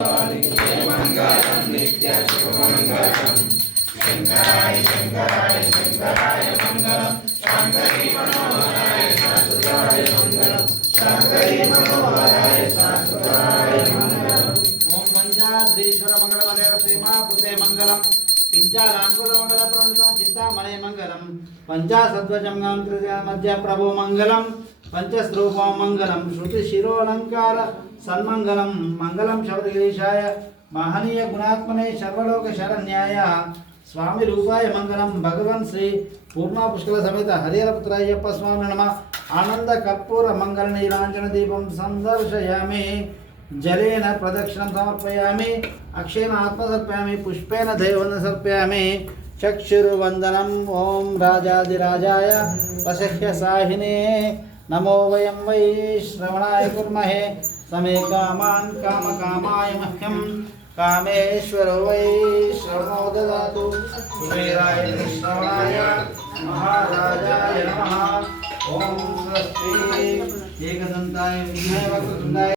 मंगलम नित्य शुभमंगलम शंकराय शंकराय शंकराय मंगलम शांकरी मनोहराय शाश्वताय मंगलम शांकरी मनोहराय शाश्वताय मंगलम ओम पंचाद्रीश्वर मंगलमदेव प्रेमा कृते मंगलम पिंचालांकुल मंगल प्रणता चिंतामणि मंगलम पंचासद्वजंगम तृतीय मध्य प्रभु मंगलम पंचस्रूप मंगलम श्रुति शिरोलंकार सन्मंगलम मंगलम शबरगिरीशाय महनीय गुणात्मने सर्वलोक शरण्याय स्वामी रूपाय मंगलम भगवान श्री पूर्णा पुष्कल समेत हरिहर पुत्रायप्प स्वामी नमः आनंद कर्पूर मंगल नीलांजन दीपम संदर्शयामि जलेन प्रदक्षिणं समर्पयामि अक्षेण आत्मसर्पयामि पुष्पेन देवं सर्पयामि चक्षुर्वन्दनम् ओम राजाधिराजाय वशह्य साहिने नमो वयं वै श्रवणाय कुर्महे समे कामान् कामकामाय मह्यं कामेश्वरो वै श्रवणो ददातु कुबेराय श्रवणाय महाराजाय नमः ओम स्वस्ति एकदन्ताय विघ्नवक्रतुण्डाय